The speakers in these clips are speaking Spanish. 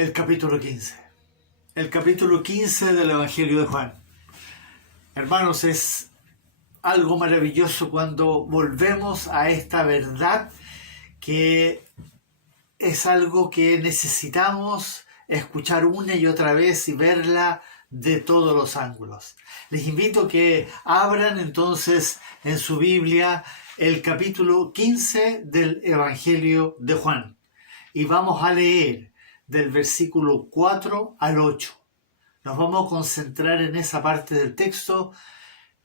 el capítulo 15. El capítulo 15 del Evangelio de Juan. Hermanos, es algo maravilloso cuando volvemos a esta verdad que es algo que necesitamos escuchar una y otra vez y verla de todos los ángulos. Les invito a que abran entonces en su Biblia el capítulo 15 del Evangelio de Juan y vamos a leer del versículo 4 al 8. Nos vamos a concentrar en esa parte del texto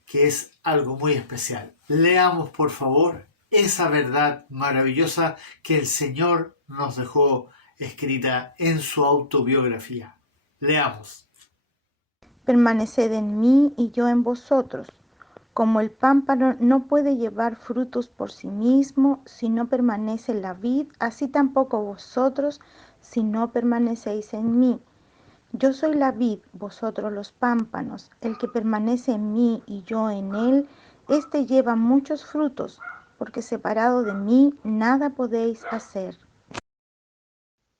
que es algo muy especial. Leamos, por favor, esa verdad maravillosa que el Señor nos dejó escrita en su autobiografía. Leamos. Permaneced en mí y yo en vosotros. Como el pámpano no puede llevar frutos por sí mismo si no permanece en la vid, así tampoco vosotros si no permanecéis en mí. Yo soy la vid, vosotros los pámpanos. El que permanece en mí y yo en él, éste lleva muchos frutos, porque separado de mí nada podéis hacer.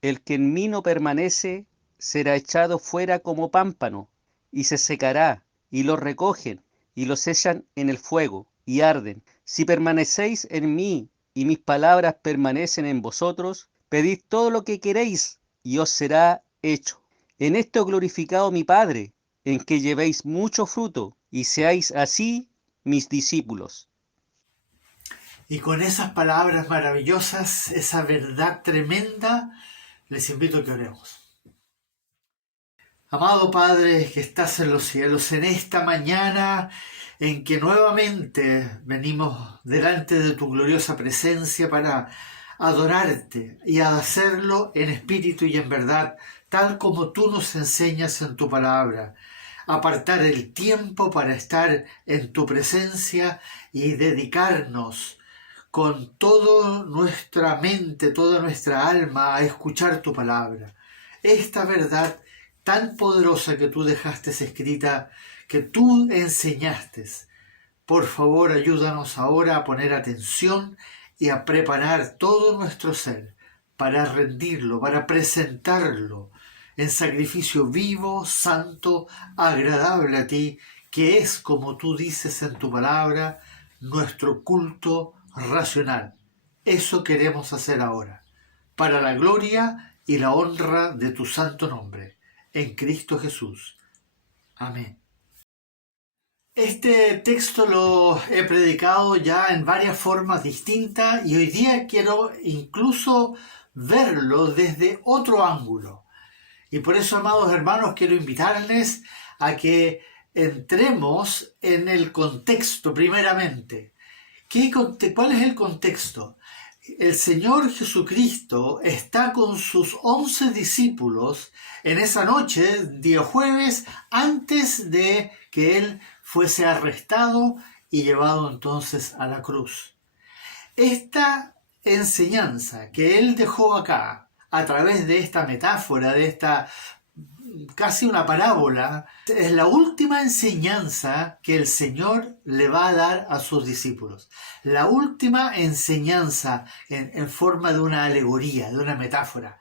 El que en mí no permanece será echado fuera como pámpano, y se secará, y los recogen, y los echan en el fuego, y arden. Si permanecéis en mí, y mis palabras permanecen en vosotros, pedid todo lo que queréis, y os será hecho. En esto glorificado mi Padre, en que llevéis mucho fruto, y seáis así mis discípulos. Y con esas palabras maravillosas, esa verdad tremenda, les invito a que oremos. Amado Padre que estás en los cielos, en esta mañana en que nuevamente venimos delante de tu gloriosa presencia para adorarte y hacerlo en espíritu y en verdad, tal como tú nos enseñas en tu palabra. Apartar el tiempo para estar en tu presencia y dedicarnos con toda nuestra mente, toda nuestra alma a escuchar tu palabra. Esta verdad tan poderosa que tú dejaste escrita, que tú enseñaste. Por favor, ayúdanos ahora a poner atención y a preparar todo nuestro ser para rendirlo, para presentarlo en sacrificio vivo, santo, agradable a ti, que es, como tú dices en tu palabra, nuestro culto racional. Eso queremos hacer ahora, para la gloria y la honra de tu santo nombre, en Cristo Jesús. Amén. Este texto lo he predicado ya en varias formas distintas y hoy día quiero incluso verlo desde otro ángulo. Y por eso, amados hermanos, quiero invitarles a que entremos en el contexto primeramente. ¿Cuál es el contexto? El Señor Jesucristo está con sus 11 discípulos en esa noche, día jueves, antes de que Él fuese arrestado y llevado entonces a la cruz. Esta enseñanza que Él dejó acá, a través de esta metáfora, de esta casi una parábola, es la última enseñanza que el Señor le va a dar a sus discípulos. La última enseñanza en forma de una alegoría, de una metáfora.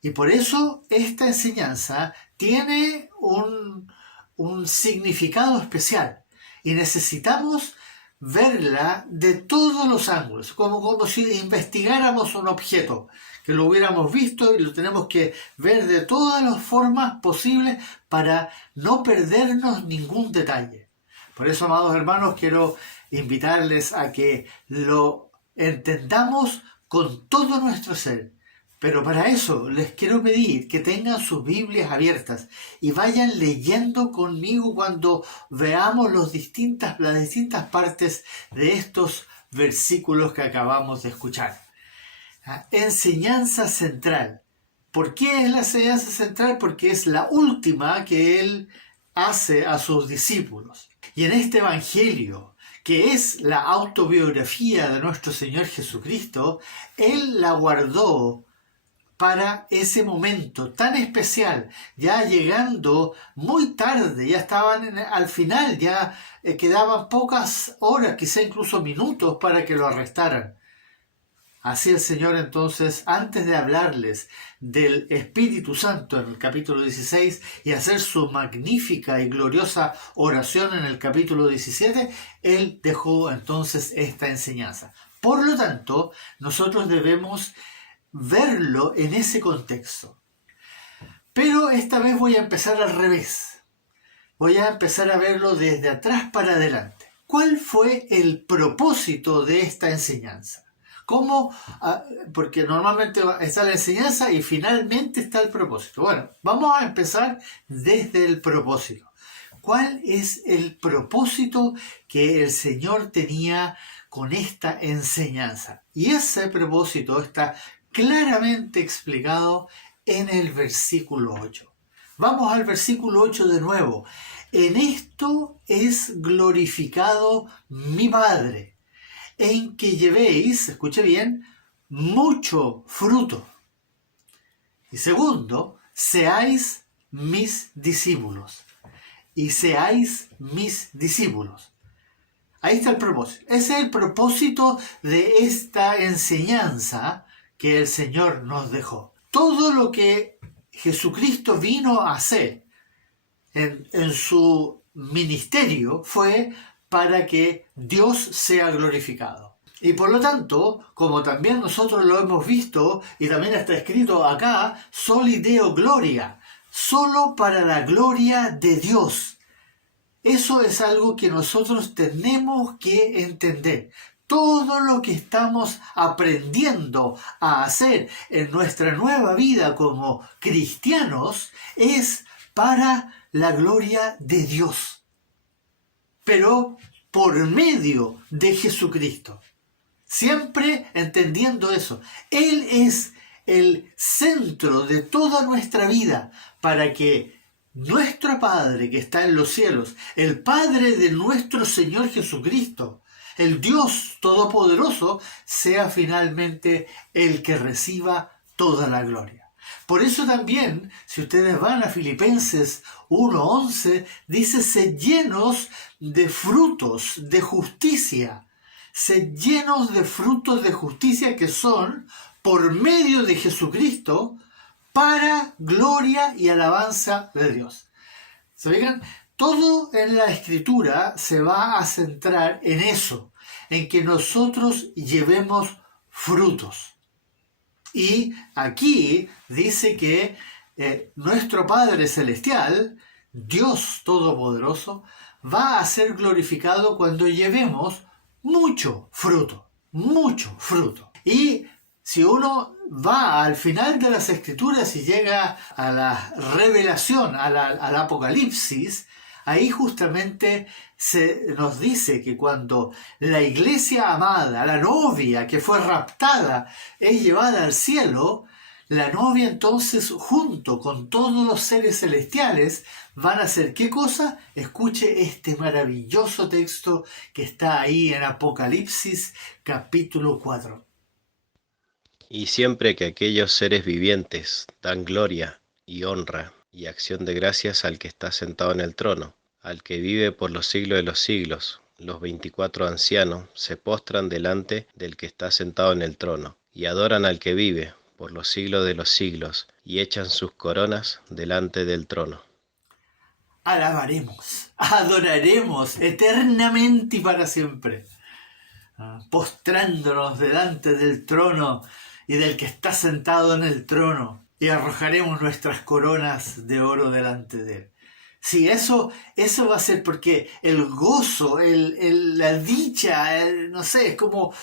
Y por eso esta enseñanza tiene un significado especial. Y necesitamos verla de todos los ángulos, como si investigáramos un objeto, que lo hubiéramos visto y lo tenemos que ver de todas las formas posibles para no perdernos ningún detalle. Por eso, amados hermanos, quiero invitarles a que lo entendamos con todo nuestro ser. Pero para eso les quiero pedir que tengan sus Biblias abiertas y vayan leyendo conmigo cuando veamos las distintas partes de estos versículos que acabamos de escuchar. Enseñanza central. ¿Por qué es la enseñanza central? Porque es la última que Él hace a sus discípulos. Y en este Evangelio, que es la autobiografía de nuestro Señor Jesucristo, Él la guardó para ese momento tan especial, ya llegando muy tarde, ya estaban al final, ya quedaban pocas horas, quizá incluso minutos para que lo arrestaran. Así el Señor entonces, antes de hablarles del Espíritu Santo en el capítulo 16 y hacer su magnífica y gloriosa oración en el capítulo 17, Él dejó entonces esta enseñanza. Por lo tanto, nosotros debemos verlo en ese contexto. Pero esta vez voy a empezar al revés. Voy a empezar a verlo desde atrás para adelante. ¿Cuál fue el propósito de esta enseñanza? ¿Cómo? Porque normalmente está la enseñanza y finalmente está el propósito. Bueno, vamos a empezar desde el propósito. ¿Cuál es el propósito que el Señor tenía con esta enseñanza? Y ese propósito está claramente explicado en el versículo 8. Vamos al versículo 8 de nuevo. En esto es glorificado mi Padre, en que llevéis, escuche bien, mucho fruto. Y segundo, seáis mis discípulos. Y seáis mis discípulos. Ahí está el propósito. Ese es el propósito de esta enseñanza que el Señor nos dejó. Todo lo que Jesucristo vino a hacer en su ministerio fue para que Dios sea glorificado. Y por lo tanto, como también nosotros lo hemos visto, y también está escrito acá, soli Deo gloria, solo para la gloria de Dios. Eso es algo que nosotros tenemos que entender. Todo lo que estamos aprendiendo a hacer en nuestra nueva vida como cristianos es para la gloria de Dios, pero por medio de Jesucristo. Siempre entendiendo eso. Él es el centro de toda nuestra vida para que nuestro Padre que está en los cielos, el Padre de nuestro Señor Jesucristo, el Dios Todopoderoso, sea finalmente el que reciba toda la gloria. Por eso también, si ustedes van a Filipenses 1:11, dice, sed llenos de frutos de justicia. Sed llenos de frutos de justicia que son por medio de Jesucristo para gloria y alabanza de Dios. ¿Se fijan? Todo en la Escritura se va a centrar en eso, en que nosotros llevemos frutos. Y aquí dice que nuestro Padre Celestial, Dios Todopoderoso, va a ser glorificado cuando llevemos mucho fruto, mucho fruto. Y si uno va al final de las Escrituras y llega a la revelación, al Apocalipsis, ahí justamente se nos dice que cuando la iglesia amada, la novia que fue raptada, es llevada al cielo, la novia entonces junto con todos los seres celestiales van a hacer ¿qué cosa? Escuche este maravilloso texto que está ahí en Apocalipsis capítulo 4. Y siempre que aquellos seres vivientes dan gloria y honra y acción de gracias al que está sentado en el trono, al que vive por los siglos de los siglos, los 24 ancianos se postran delante del que está sentado en el trono, y adoran al que vive por los siglos de los siglos, y echan sus coronas delante del trono. Alabaremos, adoraremos eternamente y para siempre, postrándonos delante del trono y del que está sentado en el trono, y arrojaremos nuestras coronas de oro delante de él. Sí, eso va a ser porque el gozo, la dicha, no sé, es como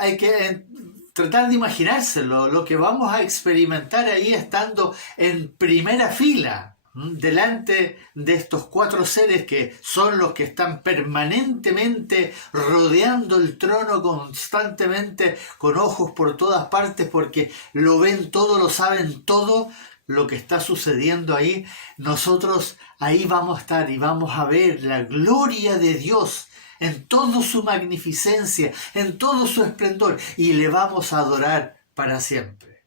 hay que tratar de imaginárselo, lo que vamos a experimentar ahí estando en primera fila, delante de estos 4 seres que son los que están permanentemente rodeando el trono constantemente con ojos por todas partes porque lo ven todo, lo saben todo. Lo que está sucediendo ahí, nosotros ahí vamos a estar y vamos a ver la gloria de Dios en toda su magnificencia, en todo su esplendor, y le vamos a adorar para siempre.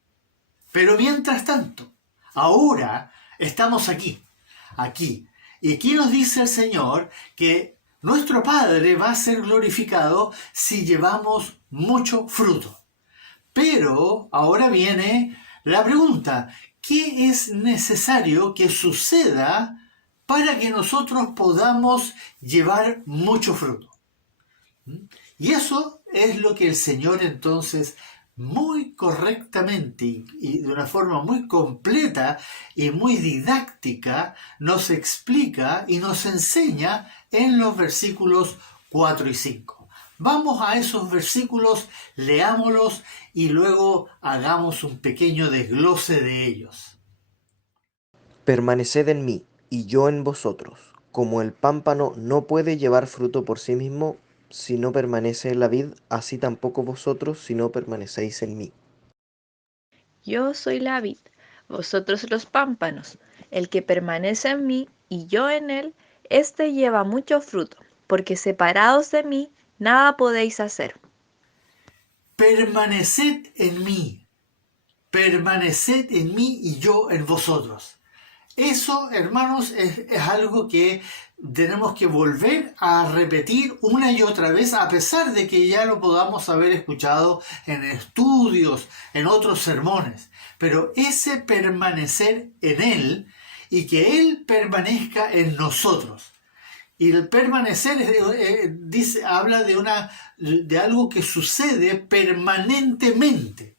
Pero mientras tanto, ahora estamos aquí, y aquí nos dice el Señor que nuestro Padre va a ser glorificado si llevamos mucho fruto. Pero ahora viene la pregunta, ¿qué es necesario que suceda para que nosotros podamos llevar mucho fruto? Y eso es lo que el Señor entonces muy correctamente y de una forma muy completa y muy didáctica nos explica y nos enseña en los versículos 4 y 5. Vamos a esos versículos, leámoslos y luego hagamos un pequeño desglose de ellos. Permaneced en mí, y yo en vosotros. Como el pámpano no puede llevar fruto por sí mismo si no permanece en la vid, así tampoco vosotros si no permanecéis en mí. Yo soy la vid, vosotros los pámpanos. El que permanece en mí y yo en él, éste lleva mucho fruto, porque separados de mí, nada podéis hacer. Permaneced en mí y yo en vosotros. Eso, hermanos, es algo que tenemos que volver a repetir una y otra vez, a pesar de que ya lo podamos haber escuchado en estudios, en otros sermones. Pero ese permanecer en Él y que Él permanezca en nosotros. Y el permanecer habla de algo que sucede permanentemente,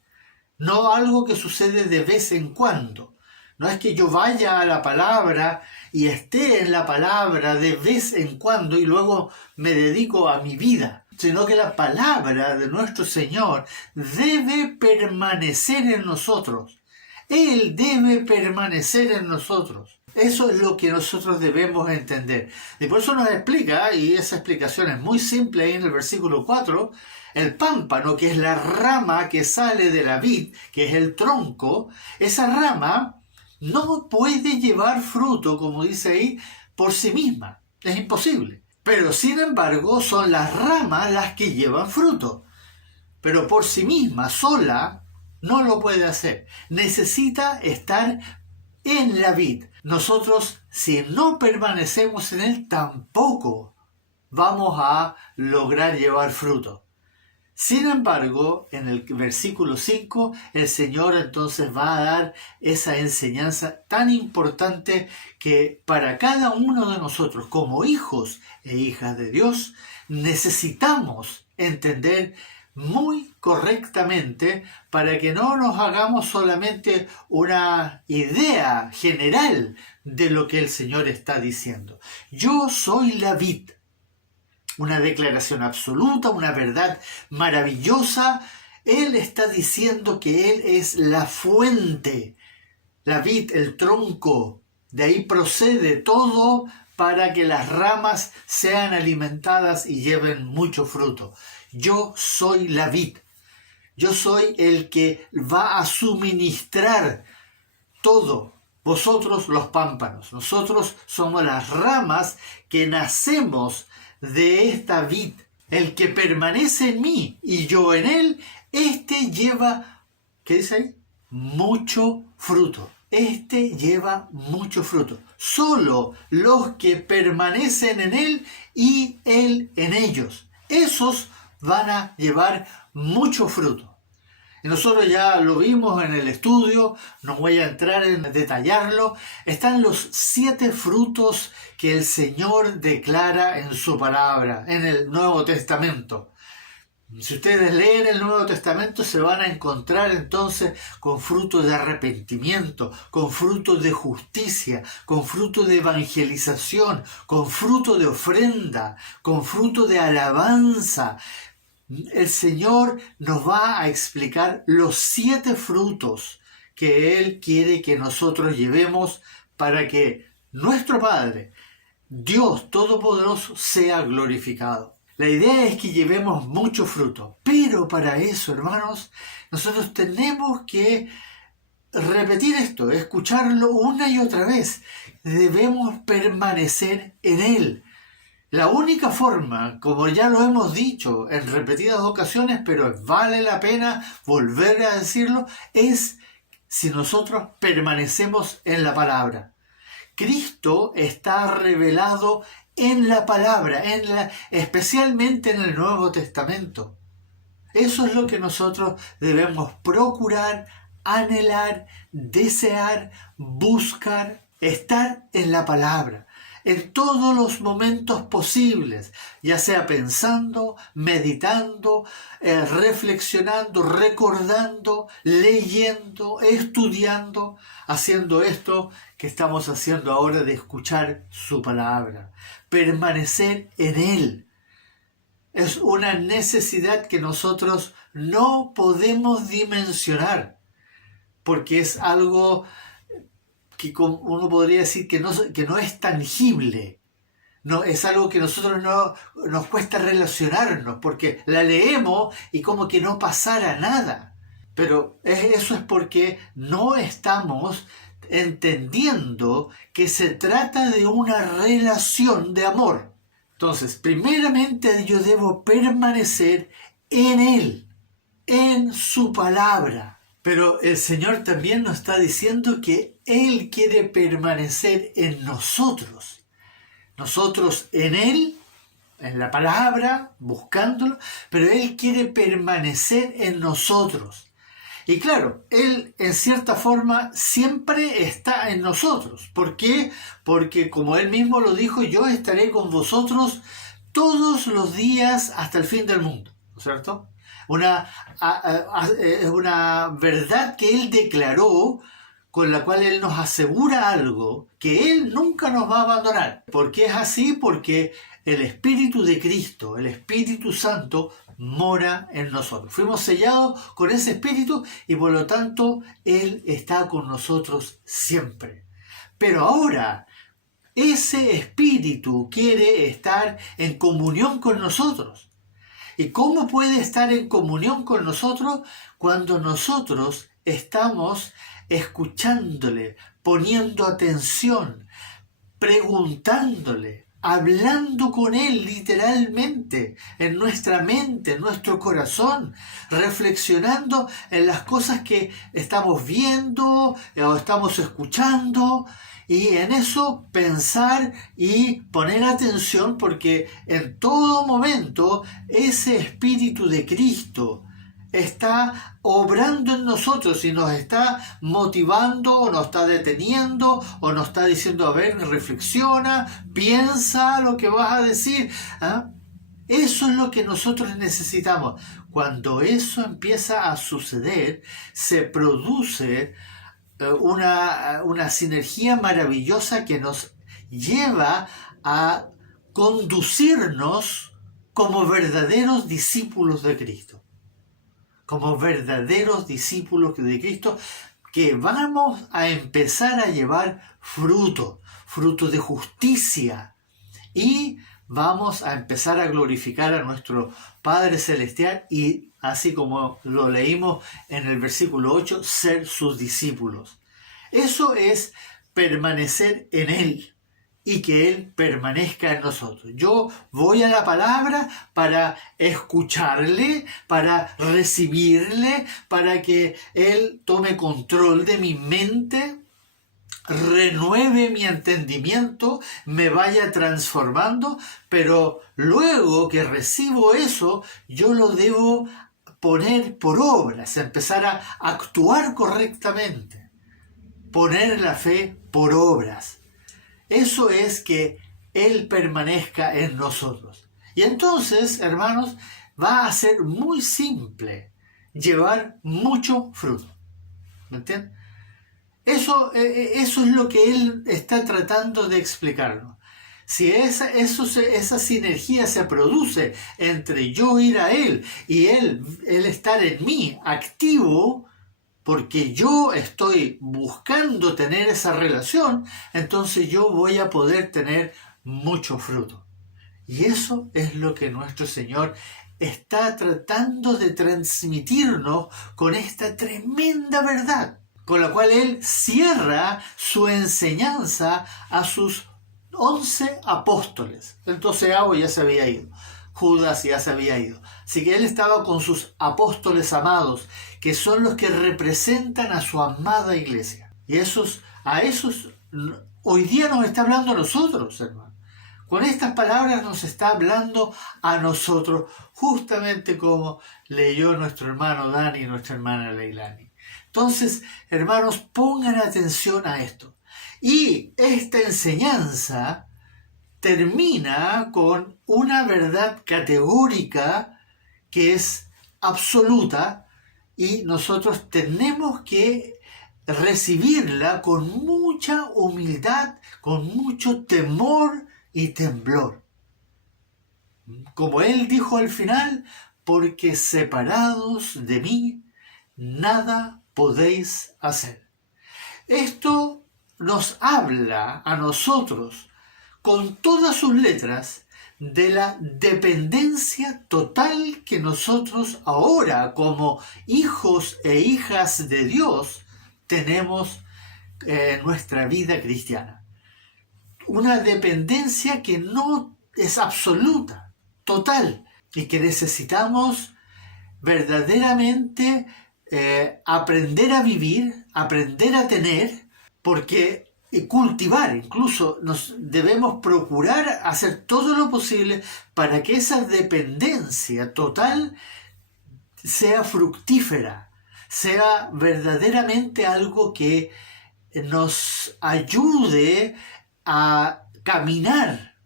no algo que sucede de vez en cuando. No es que yo vaya a la palabra y esté en la palabra de vez en cuando y luego me dedico a mi vida, sino que la palabra de nuestro Señor debe permanecer en nosotros. Él debe permanecer en nosotros. Eso es lo que nosotros debemos entender. Y por eso nos explica, y esa explicación es muy simple ahí en el versículo 4, el pámpano, que es la rama que sale de la vid, que es el tronco, esa rama no puede llevar fruto, como dice ahí, por sí misma. Es imposible. Pero sin embargo son las ramas las que llevan fruto. Pero por sí misma, sola, no lo puede hacer. Necesita estar en la vid. Nosotros, si no permanecemos en él, tampoco vamos a lograr llevar fruto. Sin embargo, en el versículo 5, el Señor entonces va a dar esa enseñanza tan importante que para cada uno de nosotros, como hijos e hijas de Dios, necesitamos entender muy correctamente para que no nos hagamos solamente una idea general de lo que el Señor está diciendo. Yo soy la vid. Una declaración absoluta, una verdad maravillosa. Él está diciendo que Él es la fuente, la vid, el tronco. De ahí procede todo para que las ramas sean alimentadas y lleven mucho fruto. Yo soy la vid. Yo soy el que va a suministrar todo. Vosotros los pámpanos. Nosotros somos las ramas que nacemos de esta vid. El que permanece en mí y yo en él, este lleva, ¿qué dice ahí? Mucho fruto. Este lleva mucho fruto. Solo los que permanecen en él y él en ellos, esos van a llevar mucho fruto. Y nosotros ya lo vimos en el estudio, no voy a entrar en detallarlo. Están los 7 frutos que el Señor declara en su palabra, en el Nuevo Testamento. Si ustedes leen el Nuevo Testamento se van a encontrar entonces con frutos de arrepentimiento, con frutos de justicia, con frutos de evangelización, con fruto de ofrenda, con fruto de alabanza. El Señor nos va a explicar los 7 frutos que Él quiere que nosotros llevemos para que nuestro Padre, Dios Todopoderoso, sea glorificado. La idea es que llevemos mucho fruto, pero para eso, hermanos, nosotros tenemos que repetir esto, escucharlo una y otra vez. Debemos permanecer en Él. La única forma, como ya lo hemos dicho en repetidas ocasiones, pero vale la pena volver a decirlo, es si nosotros permanecemos en la palabra. Cristo está revelado en la palabra, especialmente en el Nuevo Testamento. Eso es lo que nosotros debemos procurar, anhelar, desear, buscar, estar en la palabra, en todos los momentos posibles, ya sea pensando, meditando, reflexionando, recordando, leyendo, estudiando, haciendo esto que estamos haciendo ahora de escuchar su palabra, permanecer en él. Es una necesidad que nosotros no podemos dimensionar, porque es algo que uno podría decir que no es tangible. No, es algo que nosotros no nos cuesta relacionarnos, porque la leemos y como que no pasara nada. Pero eso es porque no estamos entendiendo que se trata de una relación de amor. Entonces, primeramente yo debo permanecer en Él, en su palabra. Pero el Señor también nos está diciendo que Él quiere permanecer en nosotros. Nosotros en Él, en la palabra, buscándolo, pero Él quiere permanecer en nosotros. Y claro, Él en cierta forma siempre está en nosotros. ¿Por qué? Porque como Él mismo lo dijo, yo estaré con vosotros todos los días hasta el fin del mundo, ¿no es cierto? Es una verdad que Él declaró, con la cual Él nos asegura algo, que Él nunca nos va a abandonar. ¿Por qué es así? Porque el Espíritu de Cristo, el Espíritu Santo, mora en nosotros. Fuimos sellados con ese Espíritu y por lo tanto Él está con nosotros siempre. Pero ahora ese Espíritu quiere estar en comunión con nosotros. ¿Y cómo puede estar en comunión con nosotros? Cuando nosotros estamos escuchándole, poniendo atención, preguntándole, hablando con Él literalmente, en nuestra mente, en nuestro corazón, reflexionando en las cosas que estamos viendo o estamos escuchando, y en eso pensar y poner atención, porque en todo momento ese Espíritu de Cristo está obrando en nosotros y nos está motivando o nos está deteniendo o nos está diciendo, a ver, reflexiona, piensa lo que vas a decir. ¿Ah? Eso es lo que nosotros necesitamos. Cuando eso empieza a suceder, se produce una sinergia maravillosa que nos lleva a conducirnos como verdaderos discípulos de Cristo. Como verdaderos discípulos de Cristo, que vamos a empezar a llevar fruto de justicia, y vamos a empezar a glorificar a nuestro Padre Celestial y, así como lo leímos en el versículo 8, ser sus discípulos. Eso es permanecer en Él y que Él permanezca en nosotros. Yo voy a la palabra para escucharle, para recibirle, para que Él tome control de mi mente, renueve mi entendimiento, me vaya transformando, pero luego que recibo eso, yo lo debo poner por obras, empezar a actuar correctamente, poner la fe por obras. Eso es que Él permanezca en nosotros. Y entonces, hermanos, va a ser muy simple llevar mucho fruto. ¿Me entienden? Eso es lo que Él está tratando de explicarnos. Si esa sinergia se produce entre yo ir a Él y Él estar en mí activo, porque yo estoy buscando tener esa relación, entonces yo voy a poder tener mucho fruto. Y eso es lo que nuestro Señor está tratando de transmitirnos con esta tremenda verdad, con la cual Él cierra su enseñanza a sus 11 apóstoles. El 12º ya se había ido. Judas ya se había ido. Así que Él estaba con sus apóstoles amados, que son los que representan a su amada iglesia. Y a esos hoy día nos está hablando a nosotros, hermano. Con estas palabras nos está hablando a nosotros, justamente como leyó nuestro hermano Dani y nuestra hermana Leilani. Entonces, hermanos, pongan atención a esto. Y esta enseñanza termina con una verdad categórica que es absoluta y nosotros tenemos que recibirla con mucha humildad, con mucho temor y temblor. Como él dijo al final, porque separados de mí, nada podéis hacer. Esto nos habla a nosotros con todas sus letras de la dependencia total que nosotros ahora como hijos e hijas de Dios tenemos en nuestra vida cristiana. Una dependencia que no es absoluta, total, y que necesitamos verdaderamente aprender a vivir, aprender a tener, porque cultivar, incluso nos debemos procurar hacer todo lo posible para que esa dependencia total sea fructífera, sea verdaderamente algo que nos ayude a caminar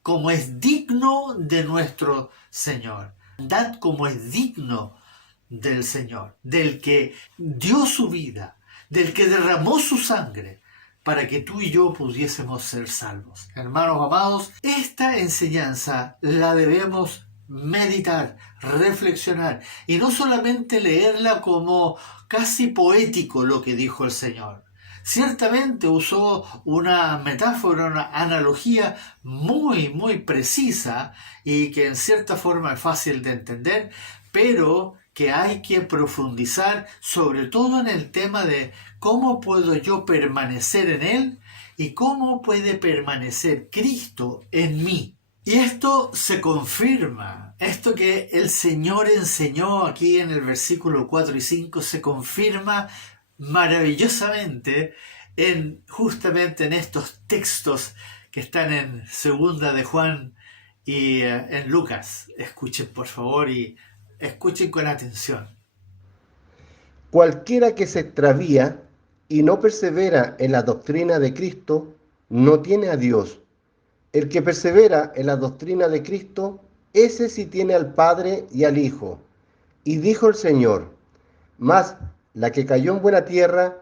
como es digno de nuestro Señor, andad como es digno del Señor, del que dio su vida, del que derramó su sangre, para que tú y yo pudiésemos ser salvos. Hermanos amados, esta enseñanza la debemos meditar, reflexionar, y no solamente leerla como casi poético lo que dijo el Señor. Ciertamente usó una metáfora, una analogía muy precisa y que en cierta forma es fácil de entender, pero que hay que profundizar sobre todo en el tema de cómo puedo yo permanecer en Él y cómo puede permanecer Cristo en mí. Y esto se confirma, esto que el Señor enseñó aquí en el versículo 4 y 5 se confirma maravillosamente justamente en estos textos que están en Segunda de Juan y en Lucas. Escuchen por favor y escuchen con atención. Cualquiera que se extravía y no persevera en la doctrina de Cristo, no tiene a Dios. El que persevera en la doctrina de Cristo, ese sí tiene al Padre y al Hijo. Y dijo el Señor, mas la que cayó en buena tierra,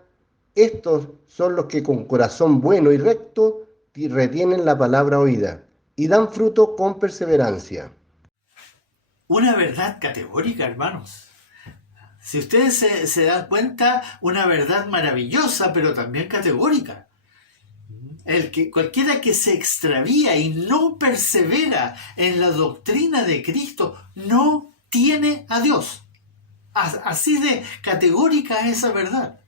estos son los que con corazón bueno y recto retienen la palabra oída y dan fruto con perseverancia. Una verdad categórica, hermanos. Si ustedes se dan cuenta, una verdad maravillosa, pero también categórica. Cualquiera que se extravía y no persevera en la doctrina de Cristo, no tiene a Dios. Así de categórica es esa verdad.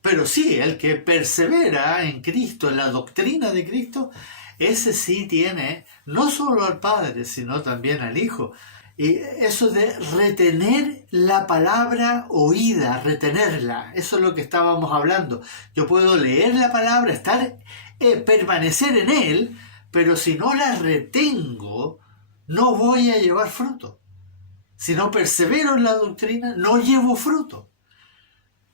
Pero sí, el que persevera en Cristo, en la doctrina de Cristo, ese sí tiene no solo al Padre, sino también al Hijo. Y eso de retener la palabra oída, retenerla, eso es lo que estábamos hablando. Yo puedo leer la palabra, permanecer en él, pero si no la retengo, no voy a llevar fruto. Si no persevero en la doctrina, no llevo fruto.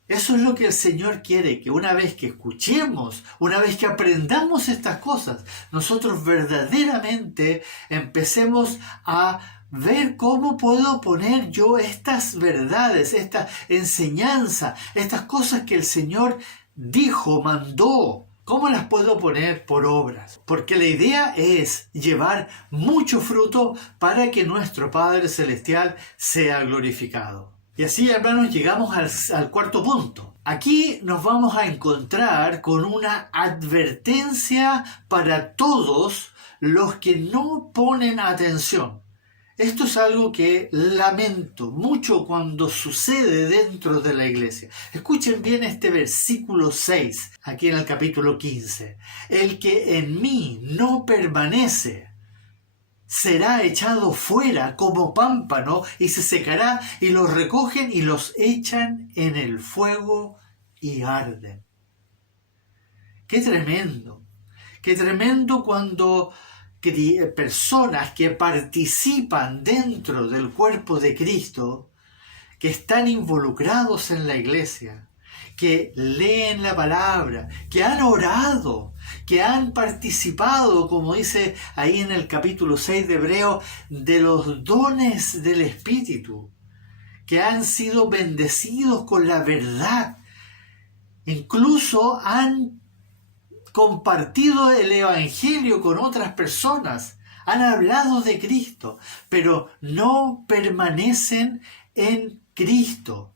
Eso es lo que el Señor quiere, que una vez que escuchemos, una vez que aprendamos estas cosas, nosotros verdaderamente empecemos a ver cómo puedo poner yo estas verdades, esta enseñanza, estas cosas que el Señor dijo, mandó. ¿Cómo las puedo poner por obras? Porque la idea es llevar mucho fruto para que nuestro Padre Celestial sea glorificado. Y así, hermanos, llegamos al cuarto punto. Aquí nos vamos a encontrar con una advertencia para todos los que no ponen atención. Esto es algo que lamento mucho cuando sucede dentro de la iglesia. Escuchen bien este versículo 6, aquí en el capítulo 15. El que en mí no permanece será echado fuera como pámpano y se secará, y los recogen y los echan en el fuego y arden. ¡Qué tremendo! ¡Qué tremendo cuando personas que participan dentro del cuerpo de Cristo, que están involucrados en la iglesia, que leen la palabra, que han orado, que han participado, como dice ahí en el capítulo 6 de Hebreo, de los dones del Espíritu, que han sido bendecidos con la verdad, incluso han compartido el Evangelio con otras personas, han hablado de Cristo, pero no permanecen en Cristo.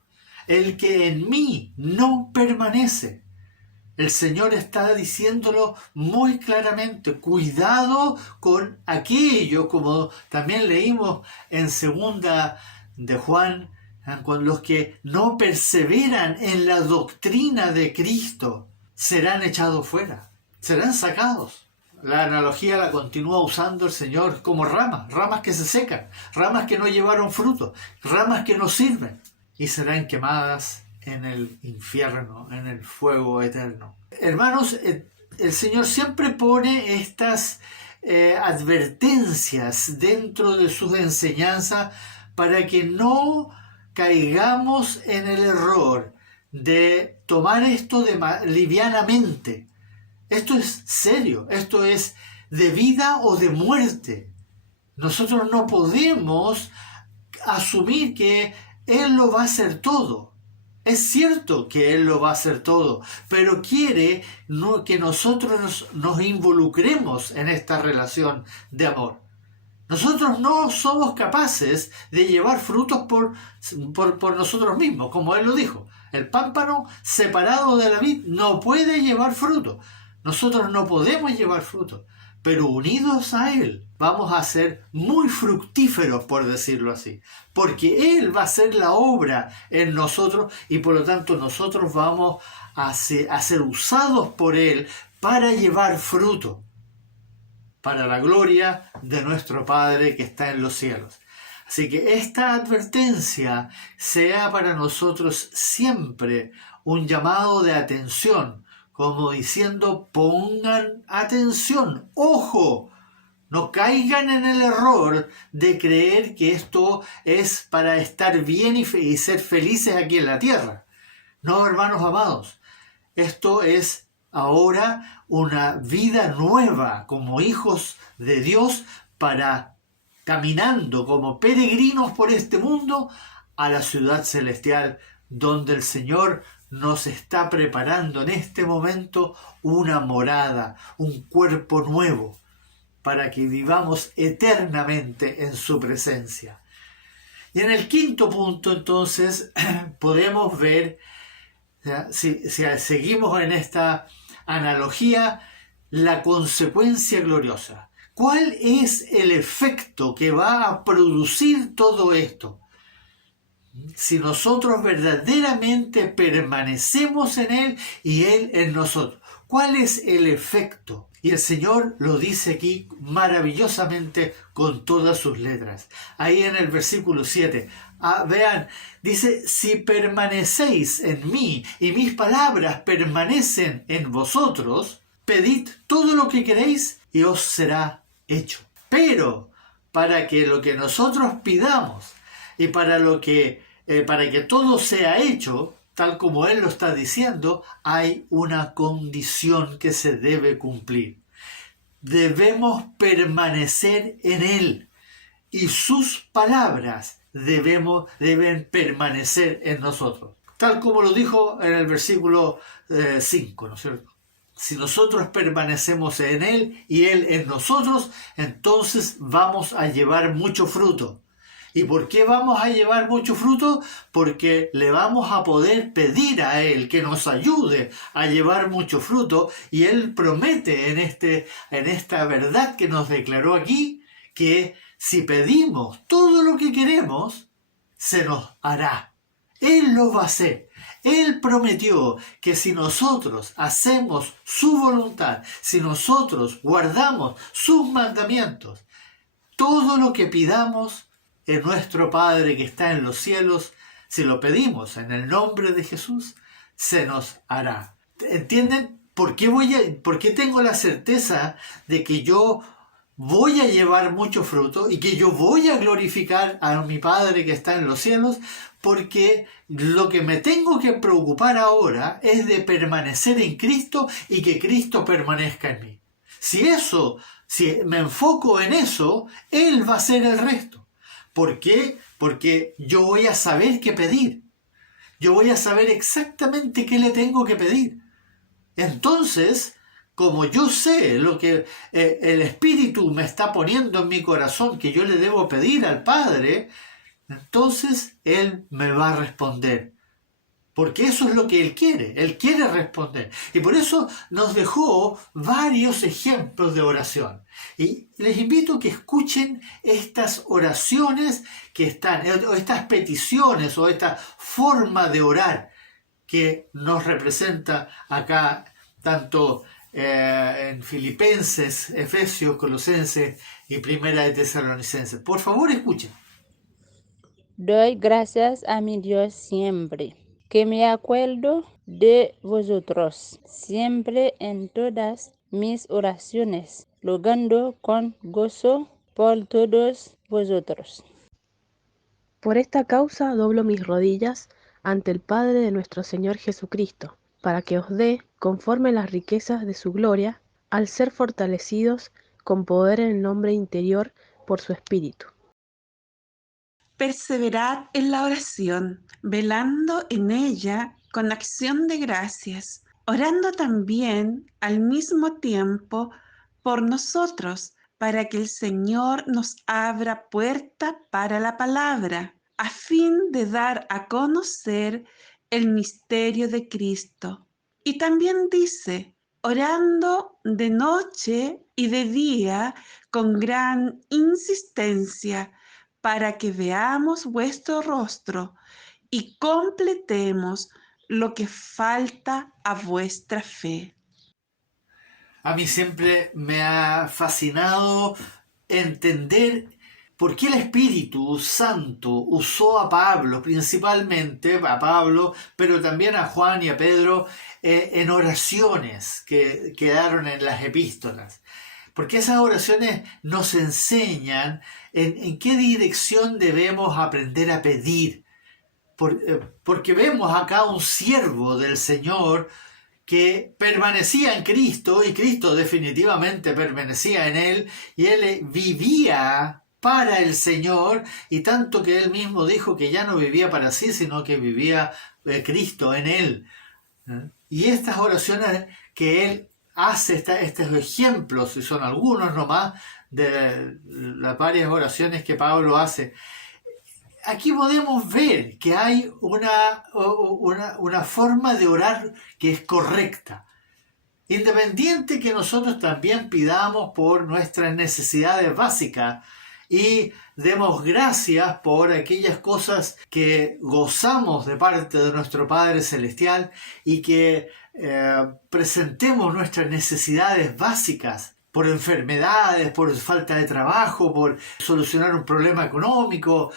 El que en mí no permanece. El Señor está diciéndolo muy claramente. Cuidado con aquello, como también leímos en segunda de Juan, con los que no perseveran en la doctrina de Cristo, serán echados fuera, serán sacados. La analogía la continúa usando el Señor como ramas que se secan, ramas que no llevaron fruto, ramas que no sirven, y serán quemadas en el infierno, en el fuego eterno. Hermanos, el Señor siempre pone estas advertencias dentro de sus enseñanzas para que no caigamos en el error de tomar esto livianamente. Esto es serio, esto es de vida o de muerte. Nosotros no podemos asumir que Él lo va a hacer todo. Es cierto que Él lo va a hacer todo, pero quiere que nosotros nos involucremos en esta relación de amor. Nosotros no somos capaces de llevar frutos por nosotros mismos, como Él lo dijo. El pámpano separado de la vid no puede llevar fruto. Nosotros no podemos llevar fruto, pero unidos a Él vamos a ser muy fructíferos, por decirlo así, porque Él va a hacer la obra en nosotros y por lo tanto nosotros vamos a ser usados por Él para llevar fruto, para la gloria de nuestro Padre que está en los cielos. Así que esta advertencia sea para nosotros siempre un llamado de atención, como diciendo, pongan atención, ojo, no caigan en el error de creer que esto es para estar bien y ser felices aquí en la tierra. No, hermanos amados, esto es ahora una vida nueva como hijos de Dios para caminando como peregrinos por este mundo a la ciudad celestial donde el Señor nos está preparando en este momento una morada, un cuerpo nuevo, para que vivamos eternamente en su presencia. Y en el quinto punto, entonces, podemos ver, si seguimos en esta analogía, la consecuencia gloriosa. ¿Cuál es el efecto que va a producir todo esto? Si nosotros verdaderamente permanecemos en Él y Él en nosotros. ¿Cuál es el efecto? Y el Señor lo dice aquí maravillosamente con todas sus letras. Ahí en el versículo 7. Vean, dice, si permanecéis en mí y mis palabras permanecen en vosotros, pedid todo lo que queréis y os será hecho. Pero para que lo que nosotros pidamos y para que todo sea hecho, tal como Él lo está diciendo, hay una condición que se debe cumplir. Debemos permanecer en Él y sus palabras deben permanecer en nosotros. Tal como lo dijo en el versículo 5, ¿no es cierto? Si nosotros permanecemos en Él y Él en nosotros, entonces vamos a llevar mucho fruto. ¿Y por qué vamos a llevar mucho fruto? Porque le vamos a poder pedir a Él que nos ayude a llevar mucho fruto, y Él promete en esta verdad que nos declaró aquí, que si pedimos todo lo que queremos, se nos hará. Él lo va a hacer. Él prometió que si nosotros hacemos su voluntad, si nosotros guardamos sus mandamientos, todo lo que pidamos en nuestro Padre que está en los cielos, si lo pedimos en el nombre de Jesús, se nos hará. ¿Entienden? ¿Por qué tengo la certeza de que yo voy a llevar mucho fruto y que yo voy a glorificar a mi Padre que está en los cielos, porque lo que me tengo que preocupar ahora es de permanecer en Cristo y que Cristo permanezca en mí. Si me enfoco en eso, Él va a hacer el resto. ¿Por qué? Porque yo voy a saber qué pedir. Yo voy a saber exactamente qué le tengo que pedir. Entonces, como yo sé lo que el Espíritu me está poniendo en mi corazón que yo le debo pedir al Padre, entonces Él me va a responder. Porque eso es lo que Él quiere responder. Y por eso nos dejó varios ejemplos de oración. Y les invito a que escuchen estas oraciones que están, o estas peticiones, o esta forma de orar que nos representa acá, tanto en Filipenses, Efesios, Colosenses y Primera de Tesalonicenses. Por favor, escuchen. Doy gracias a mi Dios siempre, que me acuerdo de vosotros, siempre en todas mis oraciones, rogando con gozo por todos vosotros. Por esta causa doblo mis rodillas ante el Padre de nuestro Señor Jesucristo, para que os dé, conforme las riquezas de su gloria, al ser fortalecidos con poder en el hombre interior por su Espíritu. Perseverad en la oración, velando en ella con acción de gracias, orando también al mismo tiempo por nosotros, para que el Señor nos abra puerta para la palabra, a fin de dar a conocer el misterio de Cristo. Y también dice, orando de noche y de día con gran insistencia, para que veamos vuestro rostro y completemos lo que falta a vuestra fe. A mí siempre me ha fascinado entender por qué el Espíritu Santo usó a Pablo, principalmente a Pablo, pero también a Juan y a Pedro, en oraciones que quedaron en las epístolas. Porque esas oraciones nos enseñan en qué dirección debemos aprender a pedir. Porque vemos acá un siervo del Señor que permanecía en Cristo, y Cristo definitivamente permanecía en él, y él vivía para el Señor, y tanto que él mismo dijo que ya no vivía para sí, sino que vivía Cristo en él. Y estas oraciones que él hace, estos ejemplos, y son algunos nomás de las varias oraciones que Pablo hace, aquí podemos ver que hay una forma de orar que es correcta. Independiente que nosotros también pidamos por nuestras necesidades básicas y demos gracias por aquellas cosas que gozamos de parte de nuestro Padre Celestial, y que presentemos nuestras necesidades básicas por enfermedades, por falta de trabajo, por solucionar un problema económico,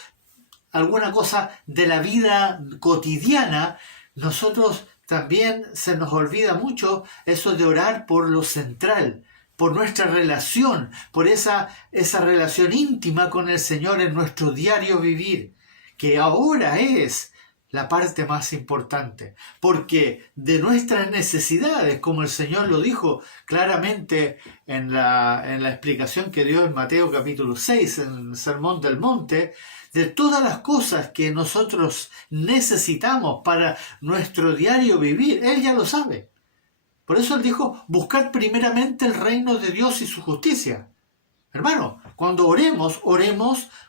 alguna cosa de la vida cotidiana. Nosotros también se nos olvida mucho eso de orar por lo central, por nuestra relación, por esa relación íntima con el Señor en nuestro diario vivir, que ahora es la parte más importante, porque de nuestras necesidades, como el Señor lo dijo claramente en la explicación que dio en Mateo capítulo 6, en el Sermón del Monte, de todas las cosas que nosotros necesitamos para nuestro diario vivir, Él ya lo sabe. Por eso Él dijo, buscad primeramente el reino de Dios y su justicia. Hermano, cuando oremos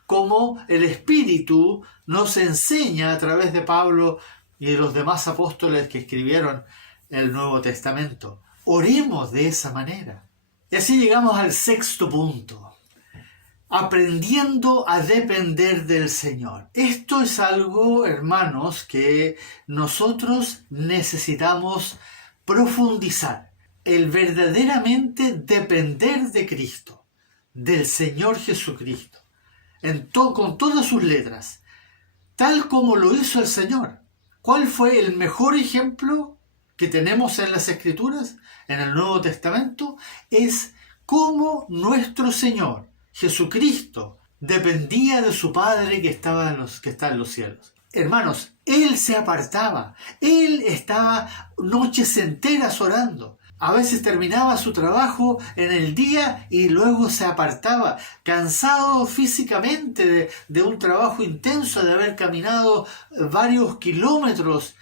como el Espíritu nos enseña a través de Pablo y de los demás apóstoles que escribieron el Nuevo Testamento. Oremos de esa manera. Y así llegamos al sexto punto. Aprendiendo a depender del Señor. Esto es algo, hermanos, que nosotros necesitamos profundizar. El verdaderamente depender de Cristo, del Señor Jesucristo, con todas sus letras, tal como lo hizo el Señor. ¿Cuál fue el mejor ejemplo que tenemos en las Escrituras, en el Nuevo Testamento? Es cómo nuestro Señor Jesucristo dependía de su Padre que está en los cielos. Hermanos, Él se apartaba, Él estaba noches enteras orando. A veces terminaba su trabajo en el día y luego se apartaba, cansado físicamente de un trabajo intenso, de haber caminado varios kilómetros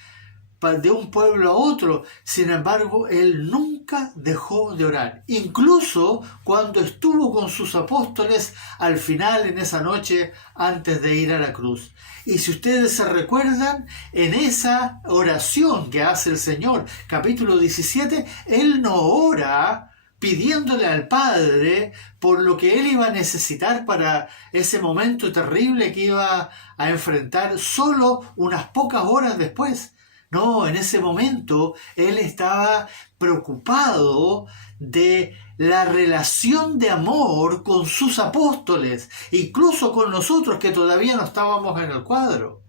de un pueblo a otro. Sin embargo, él nunca dejó de orar, incluso cuando estuvo con sus apóstoles al final en esa noche antes de ir a la cruz. Y si ustedes se recuerdan, en esa oración que hace el Señor, capítulo 17, él no ora pidiéndole al Padre por lo que él iba a necesitar para ese momento terrible que iba a enfrentar solo unas pocas horas después. No, en ese momento él estaba preocupado de la relación de amor con sus apóstoles, incluso con nosotros que todavía no estábamos en el cuadro.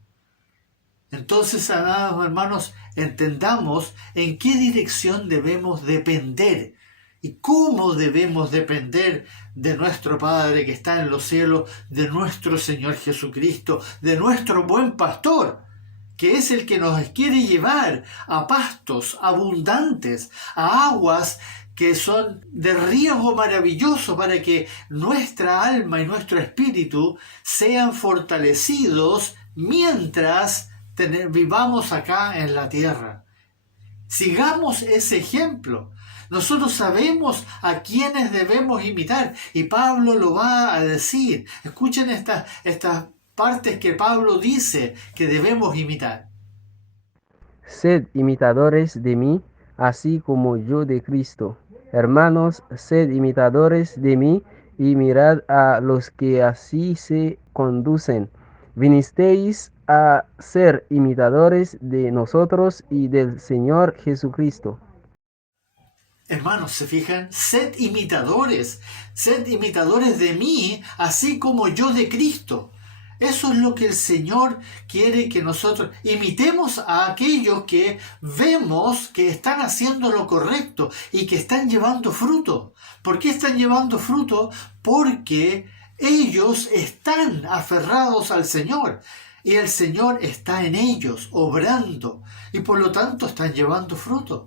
Entonces, amados hermanos, entendamos en qué dirección debemos depender y cómo debemos depender de nuestro Padre que está en los cielos, de nuestro Señor Jesucristo, de nuestro buen pastor, que es el que nos quiere llevar a pastos abundantes, a aguas que son de riego maravilloso para que nuestra alma y nuestro espíritu sean fortalecidos mientras vivamos acá en la tierra. Sigamos ese ejemplo. Nosotros sabemos a quiénes debemos imitar y Pablo lo va a decir. Escuchen estas partes que Pablo dice que debemos imitar. Sed imitadores de mí, así como yo de Cristo. Hermanos, sed imitadores de mí y mirad a los que así se conducen. Vinisteis a ser imitadores de nosotros y del Señor Jesucristo. Hermanos, ¿se fijan? Sed imitadores de mí, así como yo de Cristo. Eso es lo que el Señor quiere que nosotros imitemos a aquellos que vemos que están haciendo lo correcto y que están llevando fruto. ¿Por qué están llevando fruto? Porque ellos están aferrados al Señor y el Señor está en ellos, obrando, y por lo tanto están llevando fruto.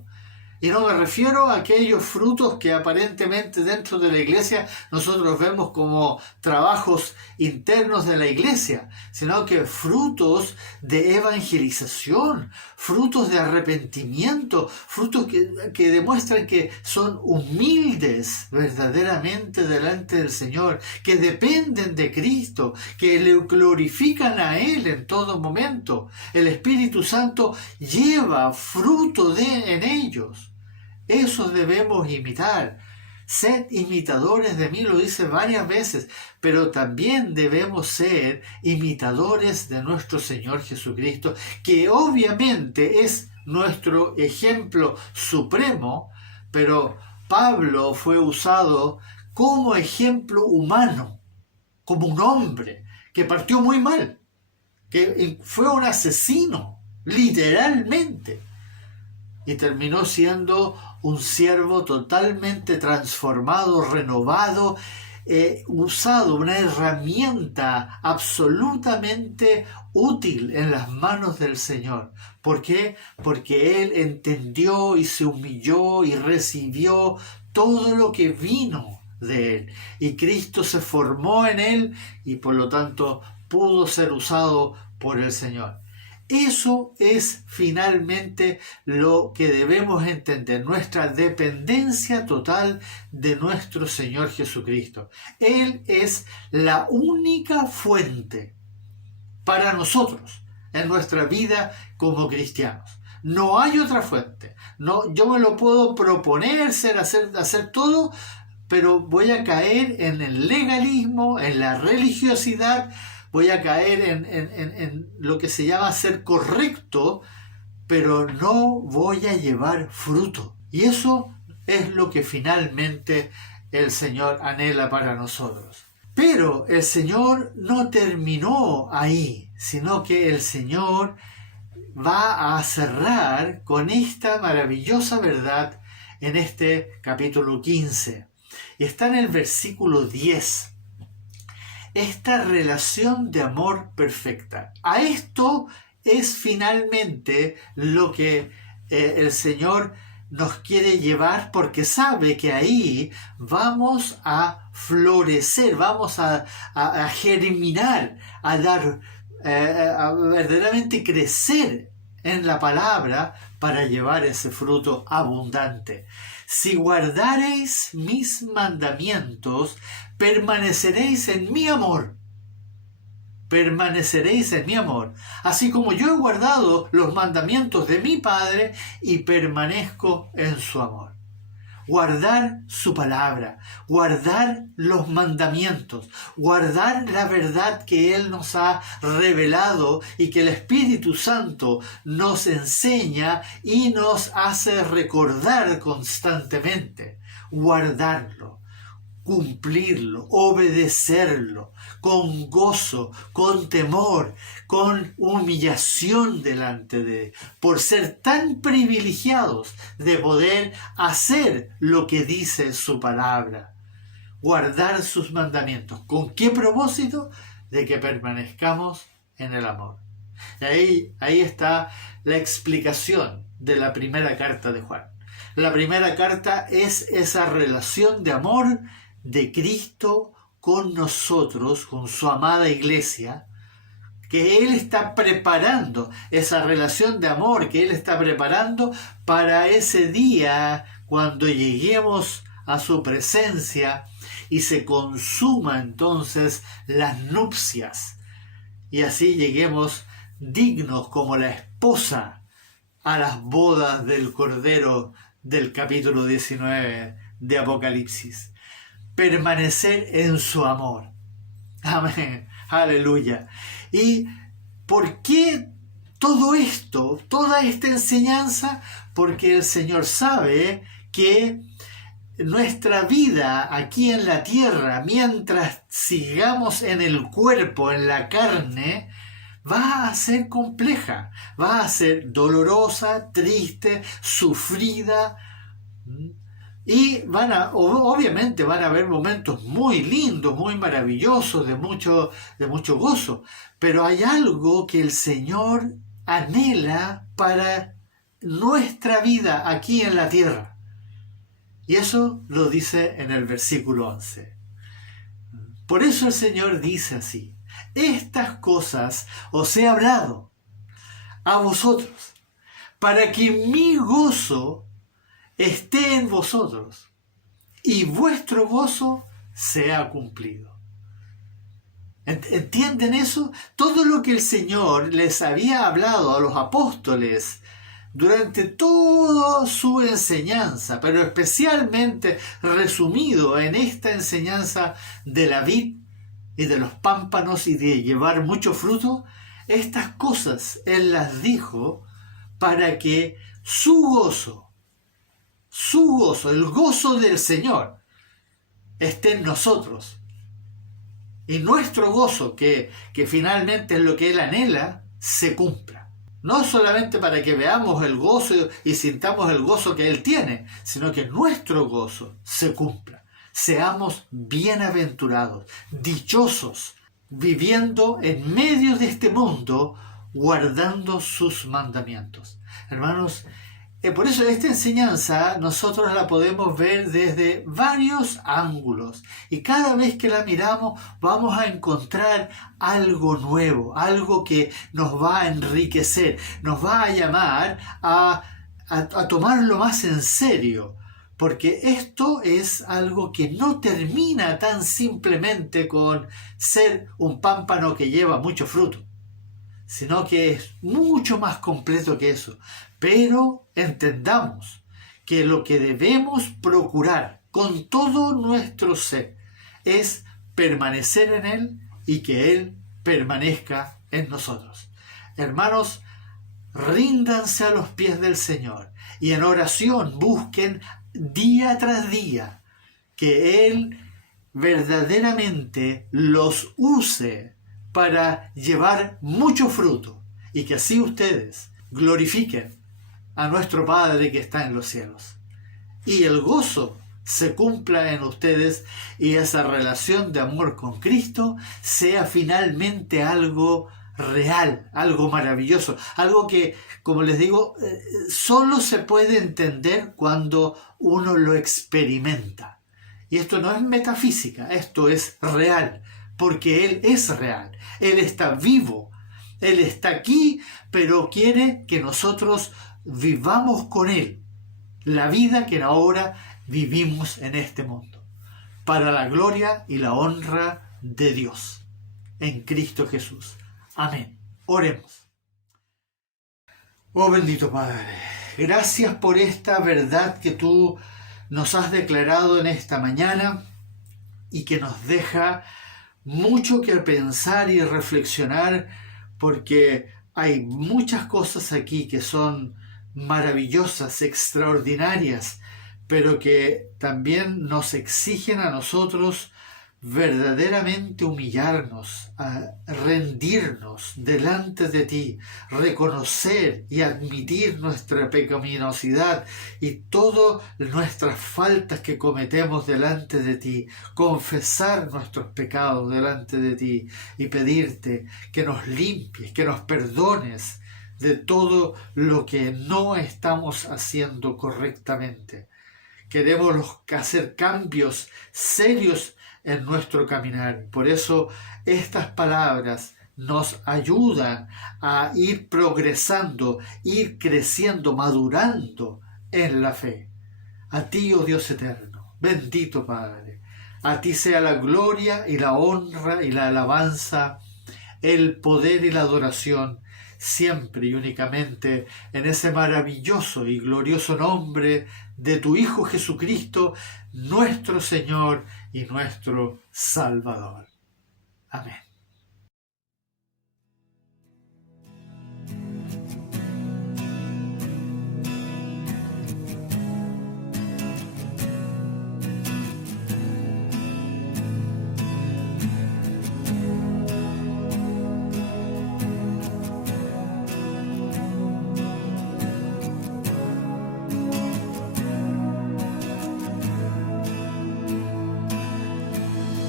Y no me refiero a aquellos frutos que aparentemente dentro de la iglesia nosotros vemos como trabajos internos de la iglesia, sino que frutos de evangelización, frutos de arrepentimiento, frutos que demuestran que son humildes verdaderamente delante del Señor, que dependen de Cristo, que le glorifican a Él en todo momento. El Espíritu Santo lleva fruto en ellos. Esos debemos imitar. Sed imitadores de mí, lo dice varias veces, pero también debemos ser imitadores de nuestro Señor Jesucristo, que obviamente es nuestro ejemplo supremo, pero Pablo fue usado como ejemplo humano, como un hombre que partió muy mal, que fue un asesino, literalmente, y terminó siendo un siervo totalmente transformado, renovado, usado, una herramienta absolutamente útil en las manos del Señor. ¿Por qué? Porque Él entendió y se humilló y recibió todo lo que vino de Él. Y Cristo se formó en Él y por lo tanto pudo ser usado por el Señor. Eso es finalmente lo que debemos entender, nuestra dependencia total de nuestro Señor Jesucristo. Él es la única fuente para nosotros en nuestra vida como cristianos. No hay otra fuente. No, yo me lo puedo proponer, hacer todo, pero voy a caer en el legalismo, en la religiosidad. Voy a caer en lo que se llama ser correcto, pero no voy a llevar fruto. Y eso es lo que finalmente el Señor anhela para nosotros. Pero el Señor no terminó ahí, sino que el Señor va a cerrar con esta maravillosa verdad en este capítulo 15. Y está en el versículo 10. Esta relación de amor perfecta. A esto es finalmente lo que el Señor nos quiere llevar, porque sabe que ahí vamos a florecer, vamos a germinar, a dar, a verdaderamente crecer en la palabra para llevar ese fruto abundante. Si guardareis mis mandamientos, permaneceréis en mi amor. Permaneceréis en mi amor, así como yo he guardado los mandamientos de mi Padre y permanezco en su amor. Guardar su palabra, guardar los mandamientos, guardar la verdad que Él nos ha revelado y que el Espíritu Santo nos enseña y nos hace recordar constantemente. Guardarlo, cumplirlo, obedecerlo, con gozo, con temor, con humillación delante de Él, por ser tan privilegiados de poder hacer lo que dice su palabra, guardar sus mandamientos. ¿Con qué propósito? De que permanezcamos en el amor. Y ahí está la explicación de la primera carta de Juan. La primera carta es esa relación de amor de Cristo con nosotros, con su amada iglesia, que Él está preparando, esa relación de amor que Él está preparando para ese día cuando lleguemos a su presencia y se consuma entonces las nupcias y así lleguemos dignos como la esposa a las bodas del Cordero del capítulo 19 de Apocalipsis. Permanecer en su amor. Amén. Aleluya. ¿Y por qué todo esto, toda esta enseñanza? Porque el Señor sabe que nuestra vida aquí en la tierra, mientras sigamos en el cuerpo, en la carne, va a ser compleja, va a ser dolorosa, triste, sufrida. Y obviamente van a haber momentos muy lindos, muy maravillosos, de mucho gozo. Pero hay algo que el Señor anhela para nuestra vida aquí en la tierra. Y eso lo dice en el versículo 11. Por eso el Señor dice así: estas cosas os he hablado a vosotros, para que mi gozo esté en vosotros y vuestro gozo sea cumplido. ¿Entienden eso? Todo lo que el Señor les había hablado a los apóstoles durante toda su enseñanza, pero especialmente resumido en esta enseñanza de la vid y de los pámpanos y de llevar mucho fruto, estas cosas Él las dijo para que su gozo, el gozo del Señor, esté en nosotros. Y nuestro gozo, que finalmente es lo que Él anhela, se cumpla. No solamente para que veamos el gozo y sintamos el gozo que Él tiene, sino que nuestro gozo se cumpla. Seamos bienaventurados, dichosos, viviendo en medio de este mundo, guardando sus mandamientos. Hermanos, por eso esta enseñanza nosotros la podemos ver desde varios ángulos y cada vez que la miramos vamos a encontrar algo nuevo, algo que nos va a enriquecer, nos va a llamar a tomarlo más en serio, porque esto es algo que no termina tan simplemente con ser un pámpano que lleva mucho fruto, sino que es mucho más completo que eso. Pero entendamos que lo que debemos procurar con todo nuestro ser es permanecer en Él y que Él permanezca en nosotros. Hermanos, ríndanse a los pies del Señor y en oración busquen día tras día que Él verdaderamente los use para llevar mucho fruto y que así ustedes glorifiquen a nuestro Padre que está en los cielos. Y el gozo se cumpla en ustedes y esa relación de amor con Cristo sea finalmente algo real, algo maravilloso, algo que, como les digo, solo se puede entender cuando uno lo experimenta. Y esto no es metafísica, esto es real, porque Él es real, Él está vivo, Él está aquí, pero quiere que nosotros vivamos con Él la vida que ahora vivimos en este mundo, para la gloria y la honra de Dios, en Cristo Jesús. Amén. Oremos. Oh bendito Padre, gracias por esta verdad que tú nos has declarado en esta mañana y que nos deja mucho que pensar y reflexionar, porque hay muchas cosas aquí que son maravillosas, extraordinarias, pero que también nos exigen a nosotros verdaderamente humillarnos, a rendirnos delante de ti, reconocer y admitir nuestra pecaminosidad y todas nuestras faltas que cometemos delante de ti, confesar nuestros pecados delante de ti y pedirte que nos limpies, que nos perdones de todo lo que no estamos haciendo correctamente. Queremos hacer cambios serios en nuestro caminar. Por eso estas palabras nos ayudan a ir progresando, ir creciendo, madurando en la fe. A ti, oh Dios eterno, bendito Padre, a ti sea la gloria y la honra y la alabanza, el poder y la adoración, siempre y únicamente en ese maravilloso y glorioso nombre de tu Hijo Jesucristo, nuestro Señor y nuestro Salvador. Amén.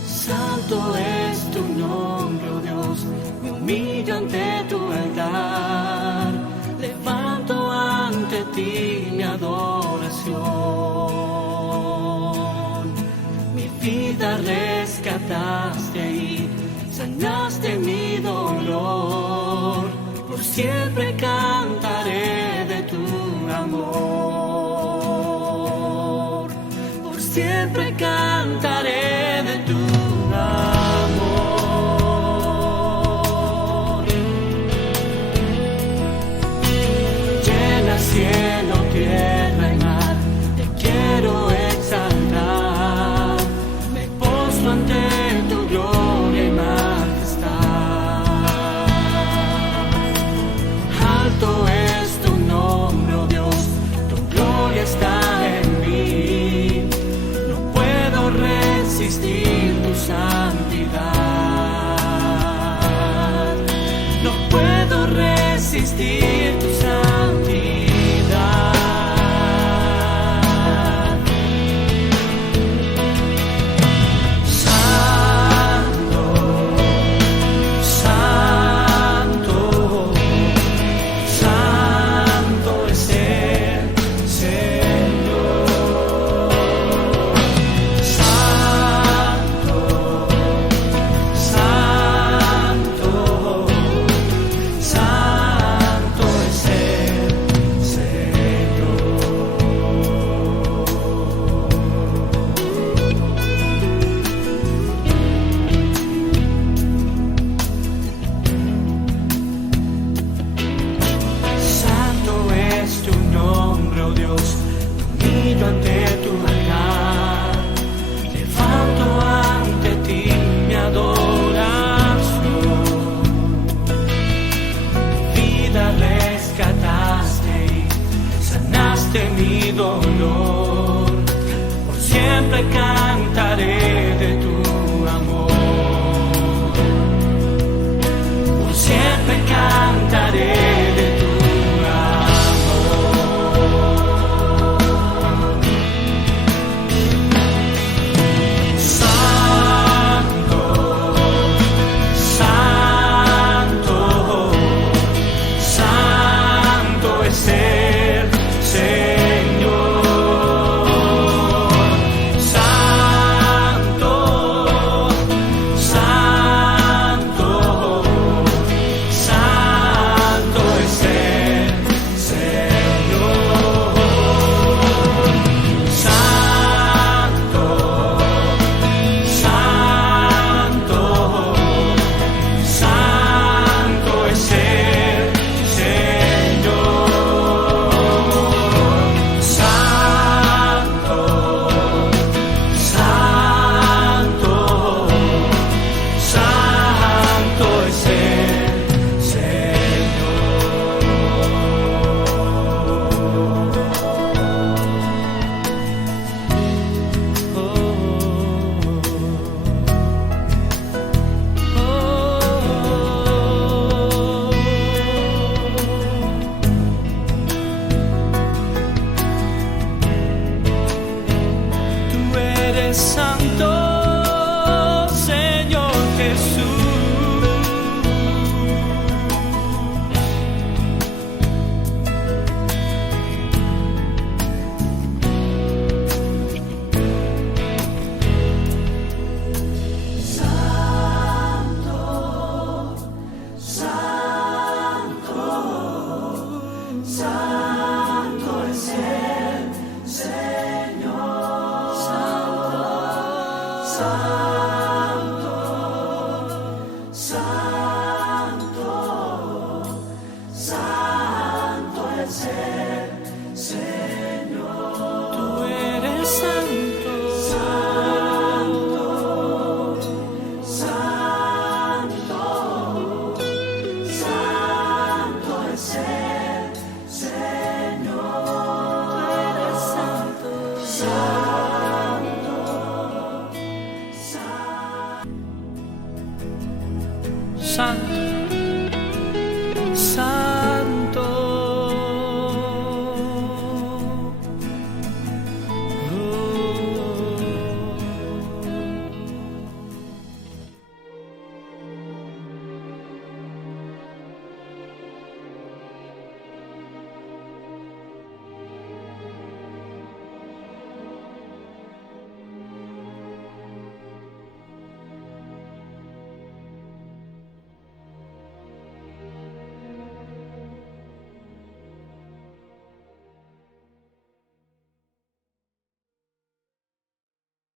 Santo es tu nombre, oh Dios, me humillo ante tu altar, levanto ante ti mi adoración. Mi vida rescataste y sanaste mi dolor, por siempre cantaré de tu amor, por siempre cantaré de tu amor. Llena cielo, tierra y mar, te quiero exaltar. Me postro ante tu gloria y majestad. Alto es tu nombre, oh Dios, tu gloria está en mí. No puedo resistir tu santidad. No puedo resistir tu santidad. Santo, santo, santo es el Señor. Santo, santo, santo es el Señor. Santo es tu nombre, oh Dios, me humillo ante tu altar, levanto ante ti mi adoración. Vida rescataste y sanaste mi dolor, por siempre